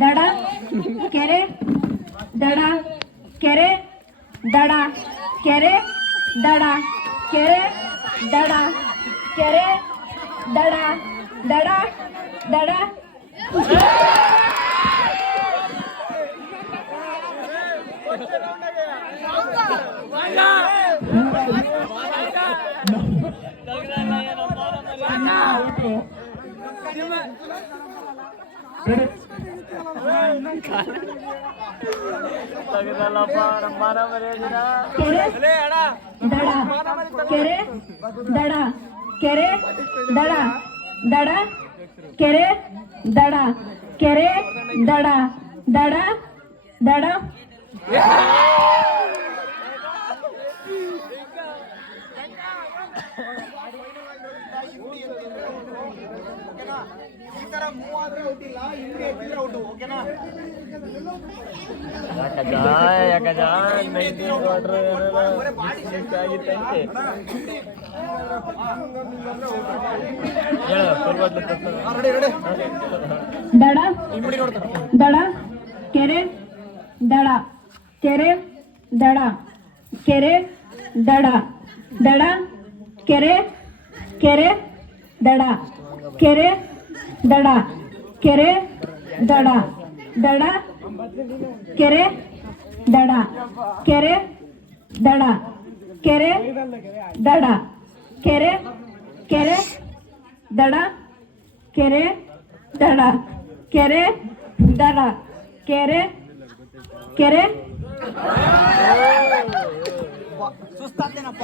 दडा केरे दडा केरे दडा केरे दडा केरे दडा केरे दडा दडा दडा. ಕೆರೆ ದಡ ಕೆರೆ ದಡ ದಡ ಕೆರೆ ದಡ ಕೆರೆ ದಡ ದಡ ದಡ ಈ ತರ ಮೂವ್ ಆದ್ರೆ ಔಟ್ ಇಲ್ಲ ಹಿಂದೆ ಎತ್ತಿದ್ರೆ ಔಟ್ ಓಕೆನಾ ರೆಡಿ ರೆಡಿ ದಡ ದಡ ಕೆರೆ ದಡ ಕೆರೆ ದಡ ಕೆರೆ ದಡ ದಡ ಕೆರೆ ಕೆರೆ ದಡ ಕೆರೆ ದಡ ಕೆರೆ ದಡ ದಡ ಕೆರೆ ದಡ ಕೆರೆ ದಡ ಕೆರೆ ದಡ ಕೆರೆ ಕೆರೆ ದಡ ಕೆರೆ ದಡ ಕೆರೆ ದಡ ಕೆರೆ ಕೆರೆ ಸುಸ್ತಾಗ್ತೇನಪ್ಪ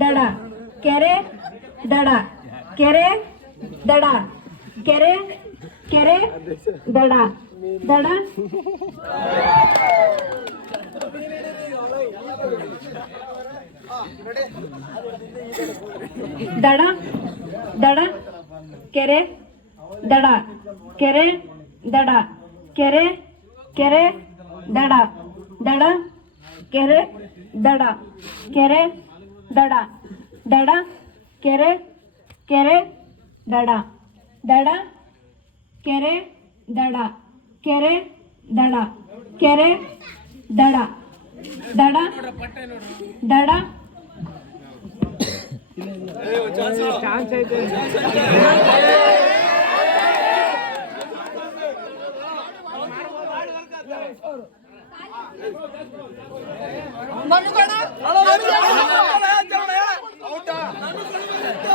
ದಡ ಕೆರೆ ದಡ ಕೆರೆ ದಡ ಕೆರೆ ಕೆರೆ ದಡ ದಡ ದಡ ದಡ ಕೆರೆ ದಡ ಕೆರೆ ದಡ ಕೆರೆ ಕೆರೆ ದಡ ದಡ ಕೆರೆ ದಡ ಕೆರೆ ದಡ. ದಡ, ಕೆರೆ ಕೆರೆ, ದಡ. ದಡ, ಕೆರೆ ದಡ. ಕೆರೆ ದಡ. ಕೆರೆ, ದಡ. ದಡ ದಡ. ಔಟ್